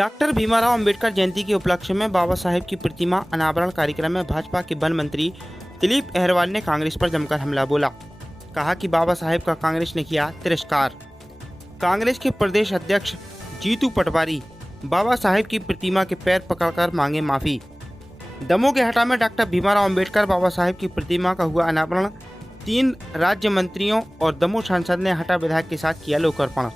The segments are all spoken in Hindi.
डॉक्टर भीमराव अंबेडकर जयंती के उपलक्ष्य में बाबा साहेब की प्रतिमा अनावरण कार्यक्रम में भाजपा के वन मंत्री दिलीप अहरवाल ने कांग्रेस पर जमकर हमला बोला। कहा कि बाबा साहेब का कांग्रेस ने किया तिरस्कार। कांग्रेस के प्रदेश अध्यक्ष जीतू पटवारी बाबा साहेब की प्रतिमा के पैर पकड़कर मांगे माफी। दमोह के हटा में डॉक्टर भीमराव अंबेडकर बाबा साहेब की प्रतिमा का हुआ अनावरण। 3 राज्य मंत्रियों और दमोह सांसद ने हटा विधायक के साथ किया लोकार्पण।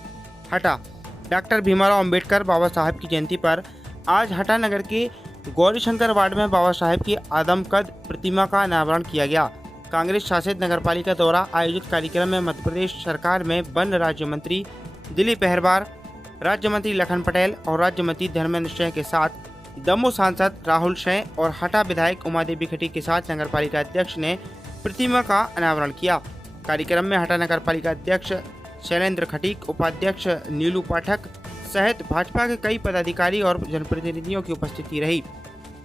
हटा डॉक्टर भीमराव अंबेडकर बाबा साहेब की जयंती पर आज हटा नगर के गौरीशंकर वार्ड में बाबा साहेब की आदमकद प्रतिमा का अनावरण किया गया। कांग्रेस शासित नगरपालिका द्वारा आयोजित कार्यक्रम में मध्य प्रदेश सरकार में वन राज्य मंत्री दिलीप अहरवाल, राज्य मंत्री लखन पटेल और राज्य मंत्री धर्मेंद्र सिंह के साथ दमोह सांसद राहुल सिंह और हटा विधायक उमा देवी खटी के साथ नगरपालिका अध्यक्ष ने प्रतिमा का अनावरण किया। कार्यक्रम में हटा नगरपालिका अध्यक्ष शैलेंद्र खटीक, उपाध्यक्ष नीलू पाठक सहित भाजपा के कई पदाधिकारी और जनप्रतिनिधियों की उपस्थिति रही।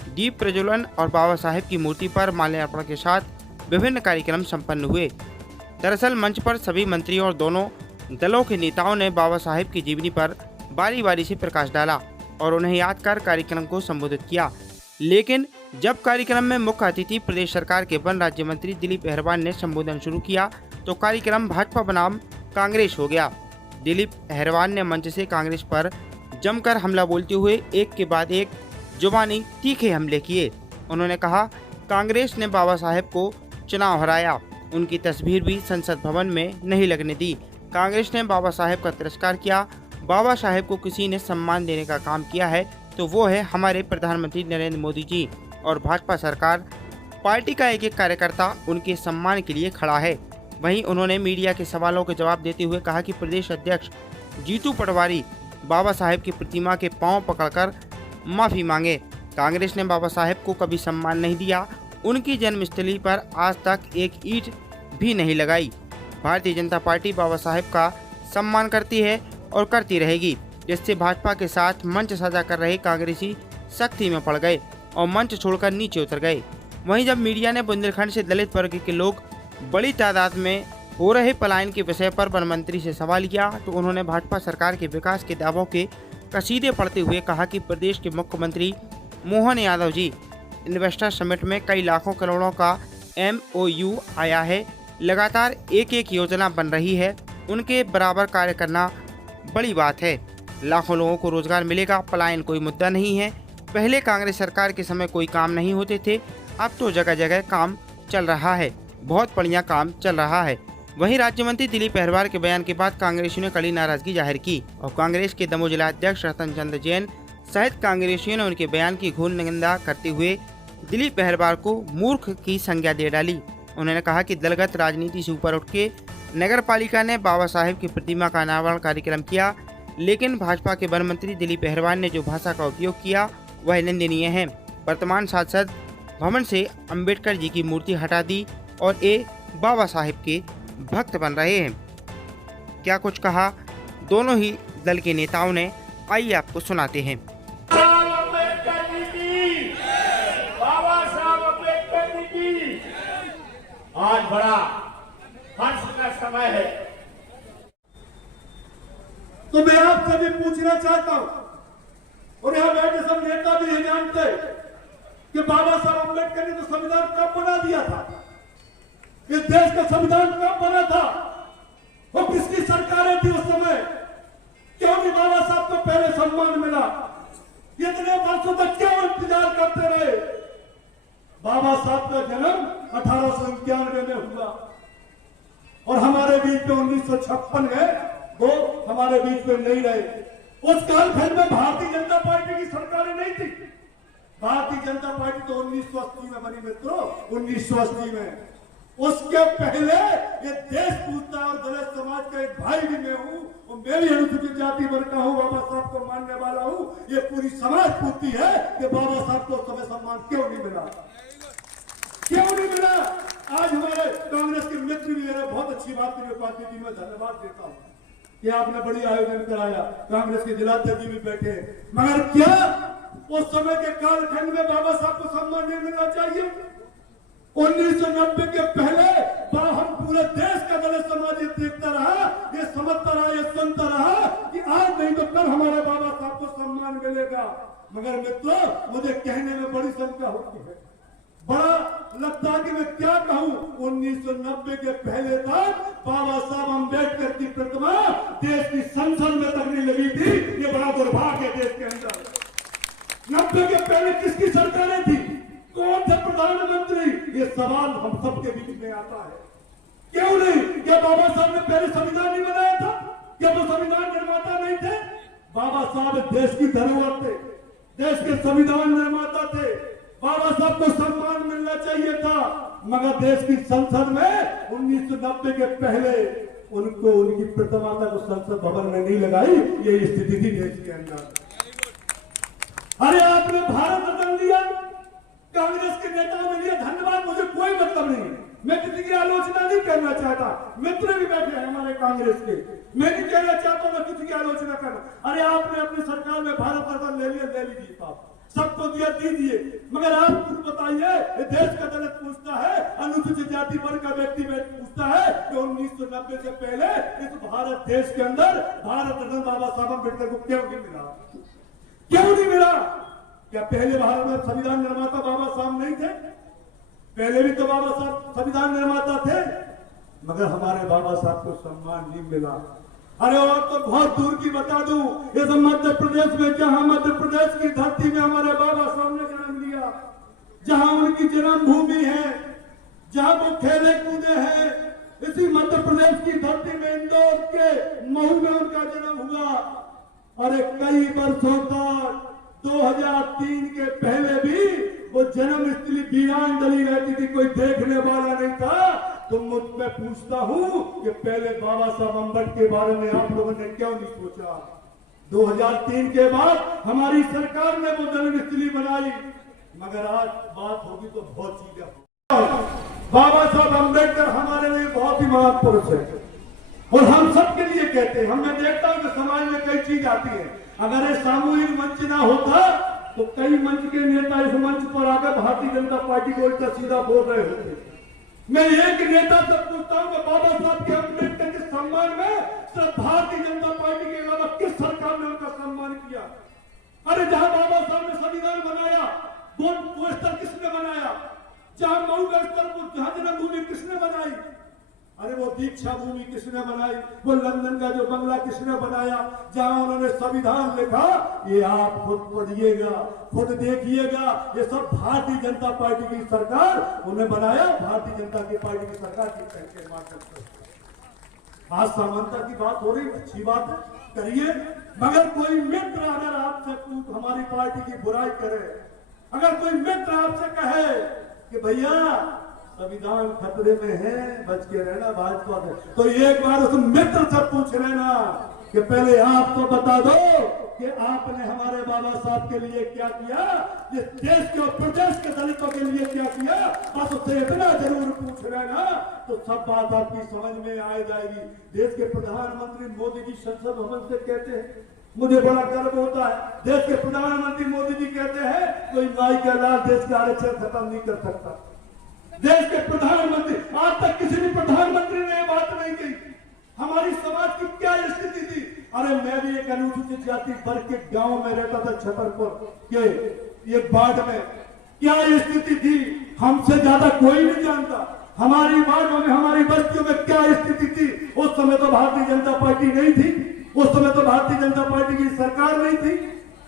दीप प्रज्वलन और बाबा साहेब की मूर्ति पर माल्यार्पण के साथ विभिन्न कार्यक्रम संपन्न हुए। दरअसल मंच पर सभी मंत्रियों और दोनों दलों के नेताओं ने बाबा साहेब की जीवनी पर बारी बारी से प्रकाश डाला और उन्हें याद कर कार्यक्रम को संबोधित किया। लेकिन जब कार्यक्रम में मुख्य अतिथि प्रदेश सरकार के वन राज्य मंत्री दिलीप अहरवाल ने संबोधन शुरू किया तो कार्यक्रम भाजपा बनाम कांग्रेस हो गया। दिलीप अहरवाल ने मंच से कांग्रेस पर जमकर हमला बोलते हुए एक के बाद एक जुबानी तीखे हमले किए। उन्होंने कहा, कांग्रेस ने बाबा साहेब को चुनाव हराया, उनकी तस्वीर भी संसद भवन में नहीं लगने दी। कांग्रेस ने बाबा साहेब का तिरस्कार किया। बाबा साहेब को किसी ने सम्मान देने का काम किया है तो वो है हमारे प्रधानमंत्री नरेंद्र मोदी जी और भाजपा सरकार। पार्टी का एक एक कार्यकर्ता उनके सम्मान के लिए खड़ा है। वहीं उन्होंने मीडिया के सवालों के जवाब देते हुए कहा कि प्रदेश अध्यक्ष जीतू पटवारी बाबा साहेब की प्रतिमा के पांव पकड़कर माफी मांगे। कांग्रेस ने बाबा साहेब को कभी सम्मान नहीं दिया, उनकी जन्मस्थली पर आज तक एक ईंट भी नहीं लगाई। भारतीय जनता पार्टी बाबा साहेब का सम्मान करती है और करती रहेगी, जिससे भाजपा के साथ मंच साझा कर रहे कांग्रेसी सख्ती में पड़ गए और मंच छोड़कर नीचे उतर गए। वहीं जब मीडिया ने बुंदेलखंड से दलित वर्ग के लोग बड़ी तादाद में हो रहे पलायन के विषय पर वन मंत्री से सवाल किया तो उन्होंने भाजपा सरकार के विकास के दावों के कसीदे पढ़ते हुए कहा कि प्रदेश के मुख्यमंत्री मोहन यादव जी इन्वेस्टर समिट में कई लाखों करोड़ों का MOU आया है, लगातार एक एक योजना बन रही है, उनके बराबर कार्य करना बड़ी बात है। लाखों लोगों को रोजगार मिलेगा, पलायन कोई मुद्दा नहीं है। पहले कांग्रेस सरकार के समय कोई काम नहीं होते थे, अब तो जगह जगह काम चल रहा है, बहुत बढ़िया काम चल रहा है। वहीं राज्य मंत्री दिलीप अहरवाल के बयान के बाद कांग्रेसियों ने कड़ी नाराजगी जाहिर की और कांग्रेस के दमोह जिला अध्यक्ष रतन चंद्र जैन सहित कांग्रेसियों ने उनके बयान की घोर निंदा करते हुए दिलीप अहरवाल को मूर्ख की संज्ञा दे डाली। उन्होंने कहा कि दलगत राजनीति से ऊपर उठ के नगर पालिका ने बाबा साहेब की प्रतिमा का अनावरण कार्यक्रम किया, लेकिन भाजपा के वन मंत्री दिलीप अहरवाल ने जो भाषा का उपयोग किया वह निंदनीय है। वर्तमान सांसद भवन से अंबेडकर जी की मूर्ति हटा दी और ये बाबा साहेब के भक्त बन रहे हैं। क्या कुछ कहा दोनों ही दल के नेताओं ने, आइए आपको सुनाते हैं। आज बड़ा हर्ष का समय है, तो मैं आपसे भी पूछना चाहता हूं और यहाँ बैठे सब नेता भी ये जानते कि बाबा साहब अम्बेडकर ने तो संविधान कब बना दिया था, इस देश का संविधान कब बना था, वो किसकी सरकारें थी उस समय, क्यों नहीं बाबा साहब को पहले सम्मान मिला, इतने वर्षों तक क्यों इंतजार करते रहे। बाबा साहब का जन्म 1891 में हुआ और हमारे बीच में 1956 में वो हमारे बीच में नहीं रहे। उस कालखंड में भारतीय जनता पार्टी की सरकारें नहीं थी। भारतीय जनता पार्टी तो 1980 में बनी मित्रों, 1980 में। उसके पहले ये देश पूछता है और दलित समाज का एक भाई भी मैं हूं और मैं भी अनुसूचित जाति वर्ग का हूं, बाबा साहब को मानने वाला हूं। ये पूरी समाज पूछती है कि बाबा साहब को समय सम्मान क्यों नहीं मिला, क्यों नहीं मिला। आज हमारे कांग्रेस के मित्र भी मेरे बहुत अच्छी बात की, मैं धन्यवाद देता हूं कि आपने बड़ी आयोजन कराया, कांग्रेस के जिलाध्यक्ष भी बैठे, मगर क्या उस समय के कालखंड में बाबा साहब को सम्मान नहीं मिलना चाहिए? 1990 के पहले हम पूरे देश का दलित समाज ये देखता रहा, ये समझता रहा, ये सुनता रहा कि आज नहीं तो कल हमारे बाबा साहब को सम्मान मिलेगा। मगर मित्रों, मुझे कहने में बड़ी शंका होती है, बड़ा लगता है कि मैं क्या कहूं। 1990 के पहले तक बाबा साहब अम्बेडकर की प्रतिमा देश की संसद में तक नहीं लगी थी। ये बड़ा दुर्भाग्य है देश के अंदर। 90 के पहले किसकी सरकारें थी, कौन थे प्रधानमंत्री, ये सवाल हम सबके बीच में आता है। क्यों नहीं? क्या बाबा साहब ने पहले संविधान नहीं बनाया था? क्या वो संविधान निर्माता नहीं थे? बाबा साहब देश की धरोहर थे, देश के संविधान निर्माता थे। बाबा साहब को सम्मान मिलना चाहिए था, मगर देश की संसद में 1990 के पहले उनको उनकी प्रतिमा तक उस संसद भवन में नहीं लगाई। ये स्थिति थी देश के अंदर। अरे आपने भारत रत्न लिया, कांग्रेस के नेताओं ने लिया, धन्यवाद, मुझे कोई मतलब नहीं। मैं किसी की आलोचना नहीं करना चाहता, मित्र भी बैठे हैं हमारे कांग्रेस के, मैं नहीं कहना चाहता मैं किसी की आलोचना करना। अरे आपने अपनी सरकार में भारत रत्न ले लिया, ले लीजिए साहब, सबको दिया दीजिए, मगर आप खुद बताइए, देश का दलित पूछता है, अनुसूचित जाति वर्ग का व्यक्ति पूछता है कि 1990 से पहले इस भारत देश के अंदर भारत रत्न बाबा साहब अम्बेडकर को क्यों नहीं मिला? क्यों नहीं मिला? क्या पहले भारत में संविधान निर्माता बाबा साहब नहीं थे? पहले भी तो बाबा साहब संविधान निर्माता थे, मगर हमारे बाबा साहब को सम्मान नहीं मिला। अरे और तो बहुत दूर की बता दूं, ये तो मध्य प्रदेश में, जहां मध्य प्रदेश की धरती में हमारे बाबा साहब ने जन्म लिया, जहां उनकी जन्मभूमि है, जहां वो खेले कूदे हैं, इसी मध्य प्रदेश की धरती में इंदौर के महू में उनका जन्म हुआ। अरे कई वर्षों तक 2003 के पहले भी वो जन्म स्थली वीरान डली रहती थी, कोई देखने वाला नहीं था। तो मुझ में पूछता हूं कि पहले बाबा साहब अम्बेडकर के बारे में आप लोगों ने क्यों नहीं सोचा? 2003 के बाद हमारी सरकार ने वो जन्म स्थली बनाई, मगर आज बात होगी तो बहुत चीजें। बाबा साहब अम्बेडकर हमारे लिए बहुत ही महापुरुष है और हम सबके लिए कहते हैं। हम मैं देखता हूं कि समाज में कई चीज आती है, अगर ये सामूहिक मंच ना होता तो कई मंच के नेता इस मंच पर आकर भारतीय जनता पार्टी को उल्टा सीधा बोल रहे होते। मैं एक नेता से पूछता हूं कि बाबा साहब के अम्बेडकर के सम्मान में सिर्फ भारतीय जनता पार्टी के अलावा किस सरकार ने उनका सम्मान किया? अरे जहां बाबा साहब ने संविधान बनाया वो स्तर किसने बनाया? जहां मऊ का स्तर, जहां जन्मभूमि किसने बनाई? अरे वो दीक्षा भूमि किसने बनाई? वो लंदन का जो बंगला किसने बनाया, जहां उन्होंने संविधान लिखा? ये आप खुद पढ़िएगा, खुद देखिएगा, ये सब भारतीय जनता पार्टी की सरकार उन्हें बनाया, भारतीय जनता की पार्टी की सरकार के माध्यम से। आज समानता की बात हो रही, अच्छी बात है, करिए, मगर कोई मित्र अगर आपसे हमारी पार्टी की बुराई करे, अगर कोई मित्र आपसे कहे कि भैया संविधान खतरे में है, बच के रहना भाजपा से, तो एक बार उस मित्र से पूछ लेना कि पहले आप तो बता दो कि आपने हमारे बाबा साहब के लिए क्या किया, ये देश के और प्रदेश के दलितों के लिए क्या किया। बस उससे इतना जरूर पूछ लेना तो सब बात आपकी समझ में आ जाएगी। देश के प्रधानमंत्री मोदी जी संसद भवन से कहते हैं, मुझे बड़ा गर्व होता है, देश के प्रधानमंत्री मोदी जी कहते हैं कोई नाई का लाल देश का आरक्षण खत्म नहीं कर सकता। देश के प्रधानमंत्री, आज तक किसी भी प्रधानमंत्री ने बात नहीं की। हमारी समाज की क्या स्थिति थी? अरे मैं भी एक अनुसूचित जाति वर्ग के गांव में रहता था, छतरपुर के ये वार्ड में, क्या स्थिति थी हमसे ज्यादा कोई नहीं जानता। हमारी वार्डों में, हमारी बस्तियों में क्या स्थिति थी? उस समय तो भारतीय जनता पार्टी नहीं थी, उस समय तो भारतीय जनता पार्टी की सरकार नहीं थी,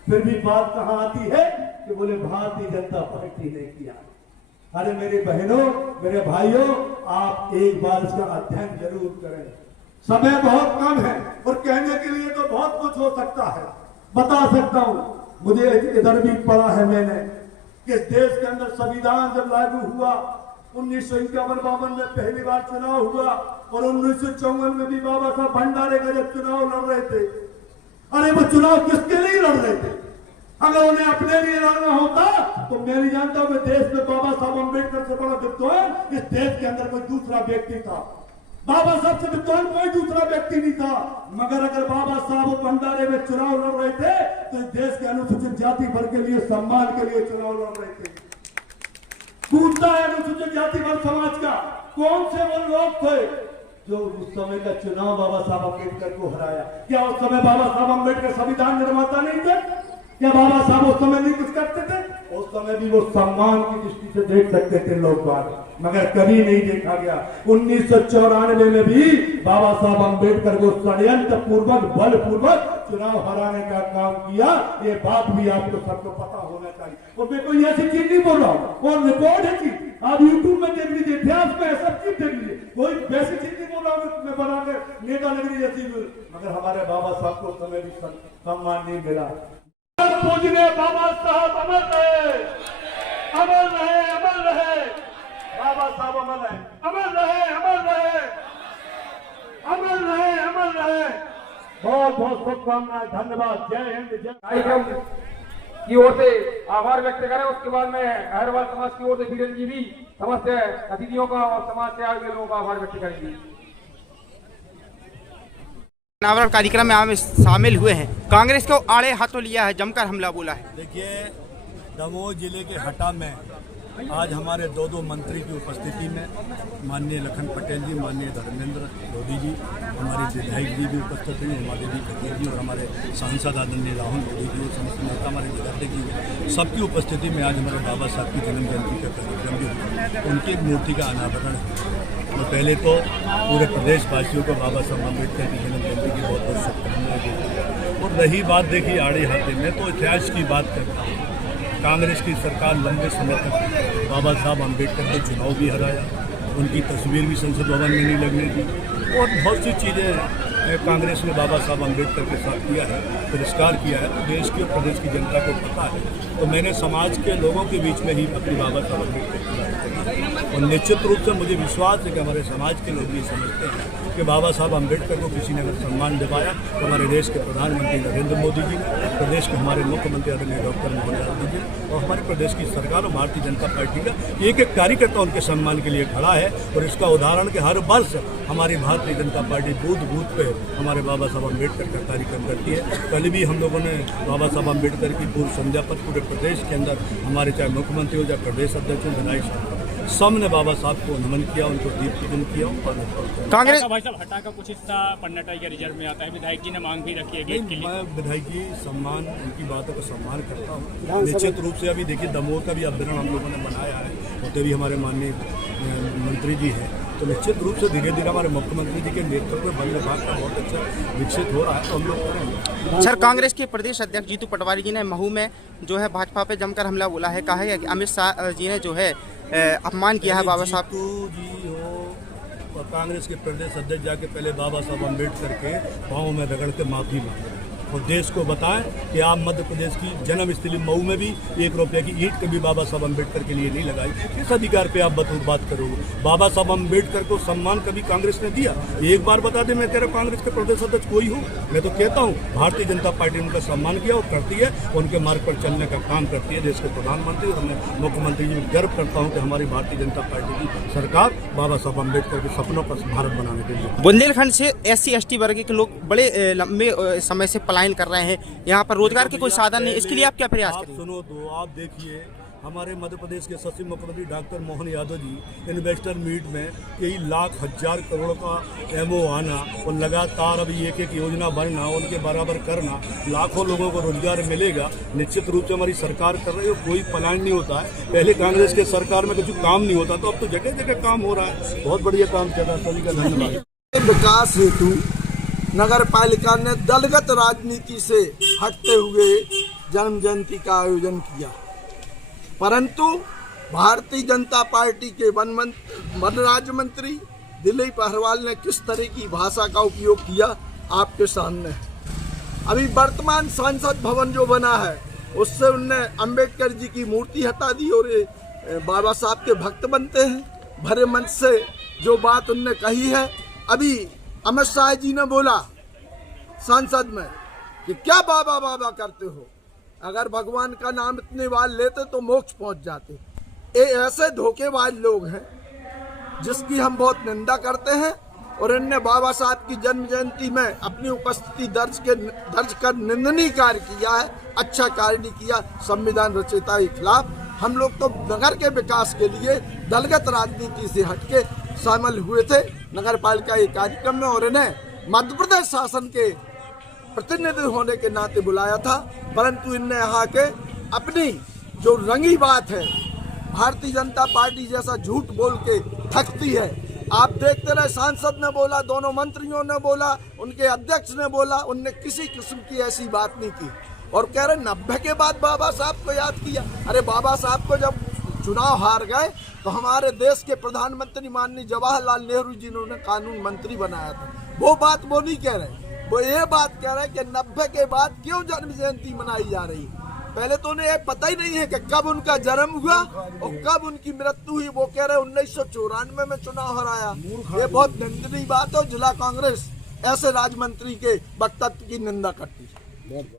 फिर भी बात कहां आती है कि बोले भारतीय जनता पार्टी ने किया। अरे मेरे बहनों, मेरे भाइयों, आप एक बार इसका अध्ययन जरूर करें। समय बहुत कम है और कहने के लिए तो बहुत कुछ हो सकता है, बता सकता हूं। मुझे इधर भी पढ़ा है मैंने कि देश के अंदर संविधान जब लागू हुआ 1951-52 में पहली बार चुनाव हुआ और 1954 में भी बाबा साहब भंडारे का जब चुनाव लड़ रहे थे। अरे वो चुनाव किसके लिए लड़ रहे थे? अगर उन्हें अपने लिए लड़ना होता तो मैं नहीं जानता हूं देश में बाबा साहब अम्बेडकर से बड़ा विद्वान इस देश के अंदर कोई दूसरा व्यक्ति था। बाबा साहब से विद्वान कोई दूसरा व्यक्ति नहीं था। मगर अगर बाबा साहब भंडारे में चुनाव लड़ रहे थे तो इस देश के अनुसूचित जाति वर्ग के लिए, सम्मान के लिए चुनाव लड़ रहे थे। कूदता है अनुसूचित जाति वर्ग समाज का। कौन से वो लोग थे जो उस समय का चुनाव बाबा साहब अम्बेडकर को हराया? क्या उस समय बाबा साहब अम्बेडकर संविधान निर्माता नहीं थे? क्या बाबा साहब उस समय नहीं कुछ करते थे? उस समय भी वो सम्मान की दृष्टि से देख सकते थे लोग बात, मगर कभी नहीं देखा गया। 1994 में भी बाबा साहब अम्बेडकर को षड्यंत्र पूर्वक बलपूर्वक चुनाव हराने का काम किया। ये बात भी आपको सबको पता होना चाहिए। और मैं कोई ऐसी चीज नहीं बोल रहा हूँ, और रिकॉर्ड है कि आप यूट्यूब में देख लीजिए, इतिहास में सब चीज देख लीजिए। कोई वैसी चीज नहीं बोल रहा हूँ मैं बनाकर नेता लग रही ऐसी, मगर हमारे बाबा साहब को समय भी सम्मान नहीं मिला। पूजने बाबा साहब अमर रहे, अमर रहे, अमर रहे। बाबा साहब अमर रहे, अमर रहे, अमर रहे, अमर रहे, अमर रहे। बहुत बहुत शुभकामनाएं, धन्यवाद। जय हिंद, जय। कार्यक्रम की ओर से आभार व्यक्त करें। उसके बाद में अहरवाल समाज की ओर से बीरेन जी भी समस्त अतिथियों का और समाज से आए हुए लोगों का आभार व्यक्त करेंगे। अनावरण कार्यक्रम में हम शामिल हुए हैं। कांग्रेस को आड़े हाथों लिया है, जमकर हमला बोला है। देखिए, दमोह जिले के हटा में आज हमारे दो मंत्री की उपस्थिति में माननीय लखन पटेल जी, माननीय धर्मेंद्र लोधी जी, हमारे विधायक जी भी उपस्थित हैं, हमारे भी खतीब जी और हमारे सांसद आदरणीय राहुल लोधी जी और समस्त नेता हमारे विधायक जी, सबकी उपस्थिति में आज हमारे बाबा साहब की जन्म जयंती का कार्यक्रम भी हुआ। उनकी मूर्ति का अनावरण है। तो पहले तो पूरे प्रदेशवासियों को बाबा साहब अम्बेडकर की जन्म जयंती की बहुत बहुत शुभकामनाएं देती हैं। और रही बात देखिए आड़े हाथे में, तो इतिहास की बात करता हूँ। कांग्रेस की सरकार लंबे समय तक बाबा साहब अम्बेडकर को चुनाव भी हराया, उनकी तस्वीर भी संसद भवन में नहीं लगने दी, और बहुत सी चीज़ें कांग्रेस ने बाबा साहब अम्बेडकर के साथ किया है, तिरस्कार किया है। देश की और प्रदेश की जनता को पता है। तो मैंने समाज के लोगों के बीच में ही अपनी बाबा साहब अम्बेडकर की बात करी, और निश्चित रूप से मुझे विश्वास है कि हमारे समाज के लोग ये समझते हैं कि बाबा साहब अम्बेडकर को किसी ने अगर सम्मान दिलाया तो हमारे देश के प्रधानमंत्री नरेंद्र मोदी जी ने, प्रदेश के हमारे मुख्यमंत्री आदरणीय डॉक्टर मोहन यादव जी ने, और हमारे प्रदेश की सरकार और भारतीय जनता पार्टी का एक एक कार्यकर्ता उनके सम्मान के लिए खड़ा है। और इसका उदाहरण कि हर वर्ष हमारी Bharatiya Janata party booth booth पे हमारे बाबा साहब अम्बेडकर का कार्यक्रम करती है। कल भी हम लोगों ने बाबा साहब अम्बेडकर की पूर्व संध्या पर पूरे प्रदेश के अंदर हमारे चाहे मुख्यमंत्री हो, चाहे प्रदेश अध्यक्ष हो, विधायक साहब, सब ने बाबा साहब को नमन किया, उनको दीप पूजन किया। और कांग्रेस भाई साहब हटा का कुछ हिस्सा पन्ना टाइगर रिजर्व में आता है, विधायक जी ने मांग भी रखी है गेट के लिए। मैं विधायक जी सम्मान, उनकी बातों का सम्मान करता हूँ। निश्चित रूप से अभी देखिए दमोह का भी अभ्यारण हम लोगों ने बनाया है, होते भी हमारे माननीय मंत्री जी हैं। तो निश्चित रूप से धीरे धीरे हमारे मुख्यमंत्री जी के नेतृत्व में वन विभाग का बहुत अच्छा विकसित हो रहा है, तो हम लोग करेंगे। सर, कांग्रेस के प्रदेश अध्यक्ष जीतू पटवारी जी ने महू में जो है भाजपा पे जमकर हमला बोला है। कहा है कि अमित शाह जी ने जो है अपमान किया है बाबा साहब। जीतू जी हो और कांग्रेस के प्रदेश अध्यक्ष जाके पहले बाबा साहब अम्बेडकर के पाँव में रगड़ के माफी मांगे और देश को बताएं कि आप मध्य प्रदेश की जन्मस्थली मऊ में भी 1 रुपये की ईंट कभी बाबा साहब अम्बेडकर के लिए नहीं लगाई। किस अधिकार पे आप बात करोगे? बाबा साहब अम्बेडकर को सम्मान कभी कांग्रेस ने दिया? एक बार बता दें, मैं कह रहा हूँ कांग्रेस के प्रदेश अध्यक्ष कोई हो, मैं तो कहता हूँ भारतीय जनता पार्टी ने उनका सम्मान किया और करती है, उनके मार्ग पर चलने का काम करती है। देश के प्रधानमंत्री और मैं मुख्यमंत्री जी गर्व करता हूँ कि हमारी भारतीय जनता पार्टी की सरकार बाबा साहब अम्बेडकर के सपनों का भारत बनाने के लिए। बुंदेलखंड से SC ST वर्ग के लोग बड़े लंबे समय से पलायन कर रहे हैं, यहाँ पर रोजगार के कोई साधन नहीं, इसके लिए आप क्या प्रयास करेंगे? सुनो तो आप देखिए, हमारे मध्य प्रदेश के सचिव मुख्यमंत्री doctor Mohan Yadav ji investor meet में कई लाख हजार करोड़ का MO आना और लगातार अभी एक एक योजना बनना, उनके बराबर करना, लाखों लोगों को रोजगार मिलेगा। निश्चित रूप से हमारी सरकार कर रही है, कोई पलायन नहीं होता है। पहले कांग्रेस के सरकार में कुछ काम नहीं होता, तो अब तो जगह जगह काम हो रहा है, बहुत बढ़िया काम चल रहा है। सभी का धन्यवाद। विकास हेतु नगर पालिका ने दलगत राजनीति से हटते हुए जन्म जयंती का आयोजन किया, परंतु भारतीय जनता पार्टी के वन राज्य मंत्री दिलीप अहरवाल ने किस तरह की भाषा का उपयोग किया आपके सामने है। अभी वर्तमान सांसद भवन जो बना है उससे उनने अंबेडकर जी की मूर्ति हटा दी और बाबा साहब के भक्त बनते हैं। भरे मन से जो बात उनने कही है, अभी अमित शाह जी ने बोला संसद में कि क्या बाबा बाबा करते हो, अगर भगवान का नाम इतनी बार लेते तो मोक्ष पहुंच जाते। ये ऐसे धोखेबाज लोग हैं जिसकी हम बहुत निंदा करते हैं और इनने बाबा साहब की जन्म जयंती में अपनी उपस्थिति दर्ज कर निंदनीय कार्य किया है, अच्छा कार्य नहीं किया। संविधान रचयिता के खिलाफ हम लोग तो नगर के विकास के लिए दलगत राजनीति से हटके शामिल हुए थे नगर पालिका के कार्यक्रम में, और इन्हें मध्य प्रदेश शासन के प्रतिनिधि होने के नाते बुलाया था। परंतु इनने यहाँ के अपनी जो रंगी बात है, भारतीय जनता पार्टी जैसा झूठ बोल के थकती है। आप देखते रहे, सांसद ने बोला, दोनों मंत्रियों ने बोला, उनके अध्यक्ष ने बोला, उनने किसी किस्म की ऐसी बात नहीं की। और कह रहे 90 के बाद बाबा साहब को याद किया। अरे बाबा साहब को जब चुनाव हार गए तो हमारे देश के प्रधानमंत्री माननीय जवाहरलाल नेहरू जी ने कानून मंत्री बनाया था। वो बात वो नहीं कह रहे, वो ये बात कह रहे कि 90 के बाद क्यों जन्म जयंती मनाई जा रही। पहले तो उन्हें पता ही नहीं है कि कब उनका जन्म हुआ और कब उनकी मृत्यु हुई। वो कह रहे 1994 में चुनाव हराया। ये बहुत निंदनीय बात है। जिला कांग्रेस ऐसे राजमंत्री के वक्तव्य की निंदा करती है।